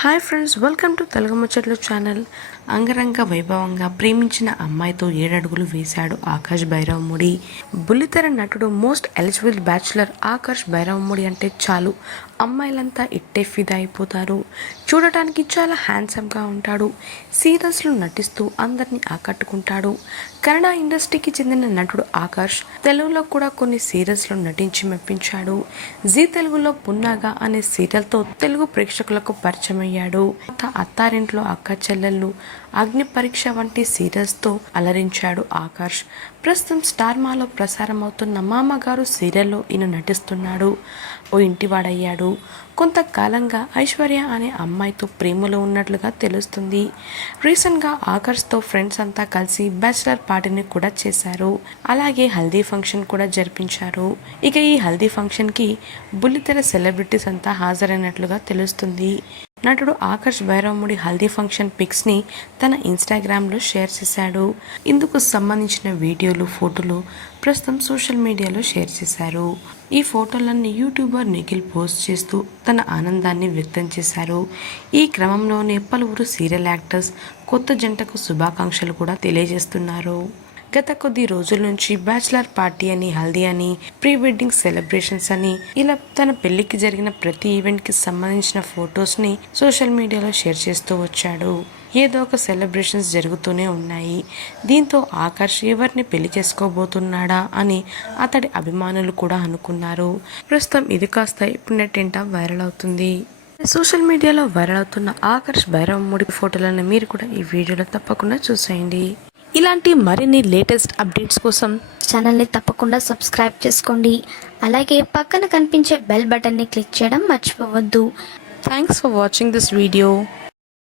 Hi friends welcome to Telugu Muchatlu channel. అంగరంగ వైభవంగా ప్రేమించిన అమ్మాయితో ఏడడుగులు వేశాడు ఆకాష్ భైరవముడి బుల్లితెర నటుడు most eligible bachelor Akash Bhairavamudi అంటే చాలు. అమ్మాయిలంతా ఇట్టే ఫిదా అయిపోతారు. చూడటానికి చాలా హ్యాండ్సమ్గా ఉంటాడు. సీరియల్స్లో నటిస్తూ అందరినీ ఆకట్టుకుంటాడు. కన్నడ ఇండస్ట్రీకి చెందిన నటుడు ఆకాష్ తెలుగులో కూడా కొన్ని సీరియల్స్లో నటించి మెప్పించాడు. జీ తెలుగులో పున్నాగా అనే సీరియల్తో తెలుగు ప్రేక్షకులకు పరిచయం అయ్యాడు. అత్తారింట్లో అక్క చెల్లెళ్ళు అగ్ని పరీక్ష వంటి సీరియల్స్తో అలరించాడు ఆకర్ష్. ప్రస్తుతం స్టార్ మాలో ప్రసారం అవుతున్న మామగారు సీరియల్లో ఈయన నటిస్తున్నాడు. ఓ ఇంటివాడయ్యాడు. కొంతకాలంగా ఐశ్వర్య అనే అమ్మాయితో ప్రేమలో ఉన్నట్లుగా తెలుస్తుంది. రీసెంట్గా ఆకర్ష్తో ఫ్రెండ్స్ అంతా కలిసి బ్యాచిలర్ పార్టీని కూడా చేశారు. అలాగే హల్దీ ఫంక్షన్ కూడా జరిపించారు. ఇక ఈ హల్దీ ఫంక్షన్కి బుల్లితెర సెలబ్రిటీస్ అంతా హాజరైనట్లుగా తెలుస్తుంది. నటుడు ఆకర్ష్ భైరవముడి హల్దీ ఫంక్షన్ పిక్స్ని తన ఇన్స్టాగ్రామ్లో షేర్ చేశాడు. ఇందుకు సంబంధించిన వీడియోలు ఫోటోలు ప్రస్తుతం సోషల్ మీడియాలో షేర్ చేశారు. ఈ ఫోటోలన్నీ యూట్యూబర్ నిఖిల్ పోస్ట్ చేస్తూ తన ఆనందాన్ని వ్యక్తం చేశారు. ఈ క్రమంలోనే పలువురు సీరియల్ యాక్టర్స్ కొత్త జంటకు శుభాకాంక్షలు కూడా తెలియజేస్తున్నారు. గత కొద్ది రోజుల నుంచి బ్యాచిలర్ పార్టీ అని హల్దీ అని ప్రీ వెడ్డింగ్ సెలబ్రేషన్స్ అని ఇలా తన పెళ్ళికి జరిగిన ప్రతి ఈవెంట్కి సంబంధించిన ఫొటోస్ని సోషల్ మీడియాలో షేర్ చేస్తూ వచ్చాడు. ఏదో ఒక సెలబ్రేషన్స్ జరుగుతూనే ఉన్నాయి. దీంతో ఆకర్ష్ ఎవరిని పెళ్ళి చేసుకోబోతున్నాడా అని అతడి అభిమానులు కూడా అనుకున్నారు. ప్రస్తుతం ఇది కాస్త ఇప్పుడు నెట్టింట వైరల్ అవుతుంది. సోషల్ మీడియాలో వైరల్ అవుతున్న ఆకర్ష్ భైరవముడి ఫోటోలను మీరు కూడా ఈ వీడియోలో తప్పకుండా చూసేయండి. ఇలాంటి మరిన్ని లేటెస్ట్ అప్డేట్స్ కోసం ఛానల్ని తప్పకుండా సబ్స్క్రైబ్ చేసుకోండి. అలాగే పక్కన కనిపించే బెల్ బటన్ని క్లిక్ చేయడం మర్చిపోవద్దు. Thanks for watching this video